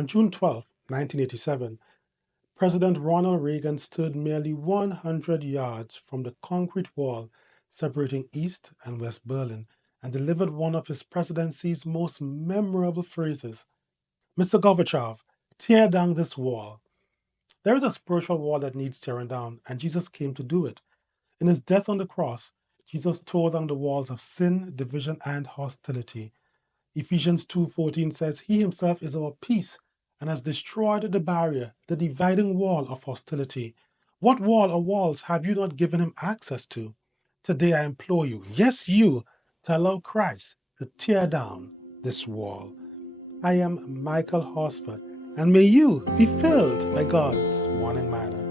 On June 12, 1987, President Ronald Reagan stood merely 100 yards from the concrete wall separating East and West Berlin and delivered one of his presidency's most memorable phrases. Mr. Gorbachev, tear down this wall. There is a spiritual wall that needs tearing down, and Jesus came to do it. In his death on the cross, Jesus tore down the walls of sin, division, and hostility. Ephesians 2:14 says, He himself is our peace and has destroyed the barrier, the dividing wall of hostility. What wall or walls have you not given him access to? Today I implore you, yes, you, to allow Christ to tear down this wall. I am Michael Horsford, and may you be filled by God's morning manna.